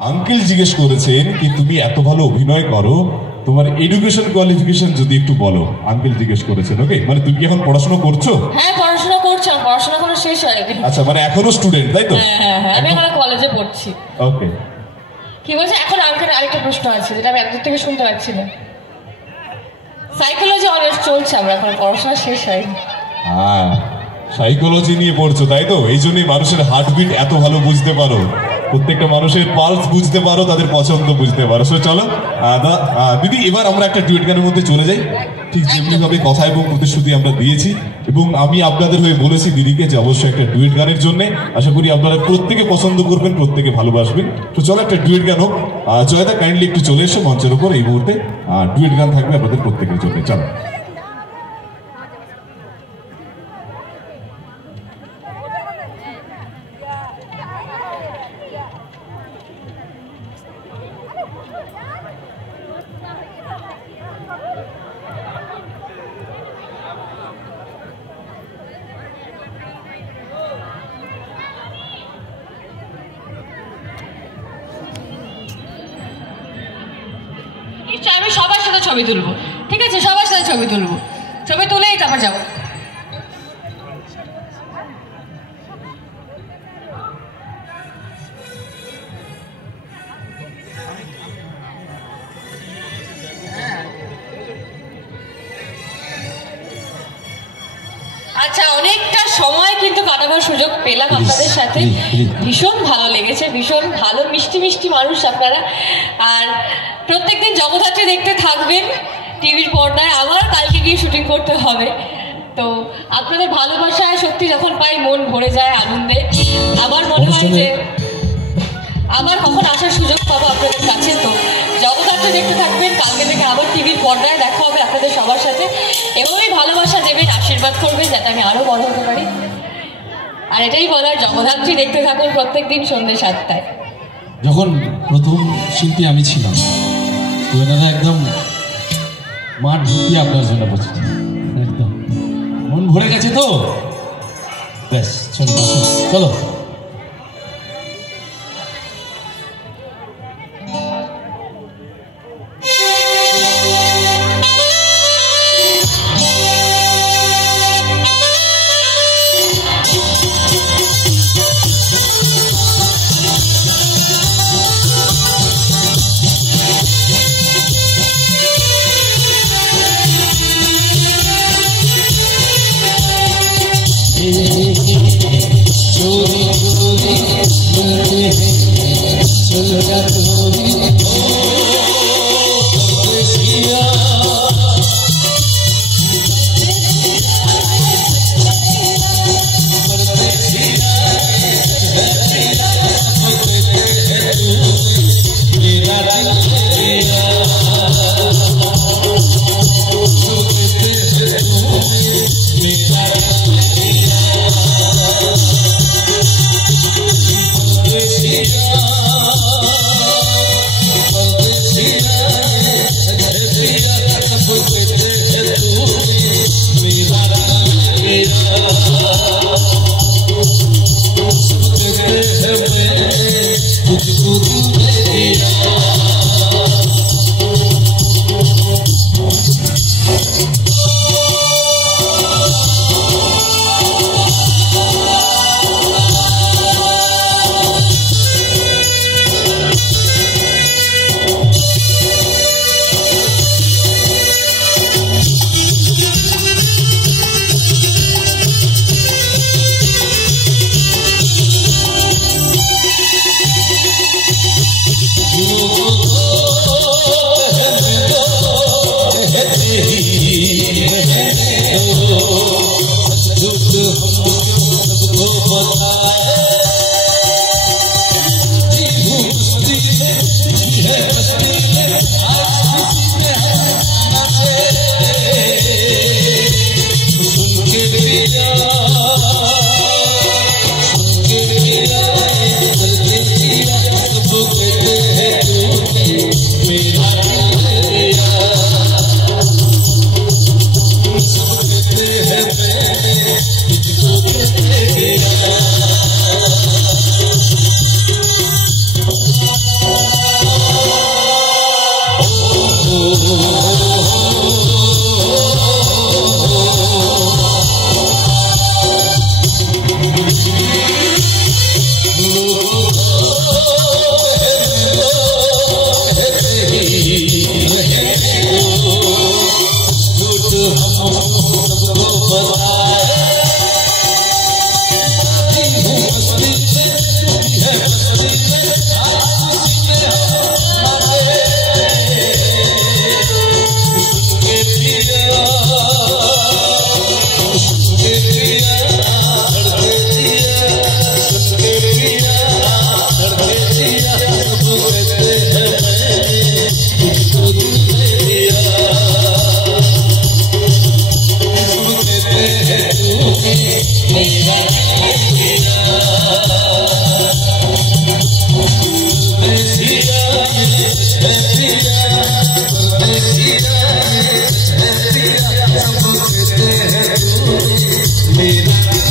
আঙ্কেল জিজ্ঞেস করেছেন কি তুমি এত ভালো অভিনয় করো, তোমার এডুকেশন কোয়ালিফিকেশন যদি একটু বলো। আঙ্কেল জিজ্ঞেস করেছেন। ওকে, মানে তুমি কি এখন পড়াশোনা করছো? হ্যাঁ, পড়াশোনা করছি, পড়াশোনা কোনো শেষ হয়নি। আচ্ছা, মানে এখনো স্টুডেন্ট, তাই তো? হ্যাঁ, আমি এখন কলেজে পড়ছি। ওকে, কি বলছে এখন? আঙ্কেল আরেকটা প্রশ্ন আছে যেটা আমি এতদূর থেকে শুনতে পাচ্ছি না। সাইকোলজি অনার্স চলছে, আমরা এখন পড়াশোনা শেষ হয়নি। হ্যাঁ, সাইকোলজি নিয়ে পড়ছো, তাই তো? এই জন্যই মানুষের হার্টবিট এত ভালো বুঝতে পারো, প্রত্যেকটা মানুষের পালস বুঝতে পারো, তাদের পছন্দ বুঝতে পারো। সো চলো দিদি, এবার আমরা একটা ডুয়েট গানের মধ্যে চলে যাই। ঠিক যেমনি ভাবে কথা এবং প্রতিশ্রুতি আমরা দিয়েছি, এবং আমি আপনাদের হয়ে বলেছি দিদিকে যে অবশ্যই একটা ডুয়েট গানের জন্য আশা করি আপনারা প্রত্যেকে পছন্দ করবেন, প্রত্যেকে ভালোবাসবেন। তো চলো একটা ডুয়েট গান হোক। জয়দা কাইন্ডলি একটু চলে এসো মঞ্চের উপর। এই মুহূর্তে ডুয়েট গান থাকবে আপনাদের প্রত্যেকের জন্য। চলো। আমি সবার সাথে ছবি তুলবো, ঠিক আছে? সবার সাথে ছবি তুলবো, ছবি তুলেই তারপর যাবো। আচ্ছা, অনেকটা সময় কিন্তু কাটাবার সুযোগ পেলাম আপনাদের সাথে। ভীষণ ভালো লেগেছে, ভীষণ ভালো মিষ্টি মিষ্টি মানুষ আপনারা। আর প্রত্যেকদিন জগদ্ধাত্রী দেখতে থাকবেন টিভির পর্দায়। আমার কালকে গিয়ে শুটিং করতে হবে। তো আপনাদের ভালোবাসায় সত্যি যখন পাই মন ভরে যায় আনন্দে। আমার মনে হয় যে আবার কখন আসার সুযোগ পাবো আপনাদের কাছে। তো জগদ্ধাত্রী দেখতে থাকবেন, কালকে থেকে আবার টিভির পর্দায় দেখা হবে আপনাদের সবার সাথে। এভাবেই ভালোবাসা দেবেন, আশীর্বাদ করবেন যাতে আমি আরও বড় হতে পারি। আর এটাই বলার, জগদ্ধাত্রী দেখতে থাকুন প্রত্যেকদিন সন্ধ্যে 7টায়। যখন প্রথম শিল্পী আমি ছিলাম, তো এনারা একদম মাঠ ভর্তি আপনার জন্য বসেছে, একদম মন ভরে গেছে। তো ব্যাস, চলো চলো। Oh परदेसिया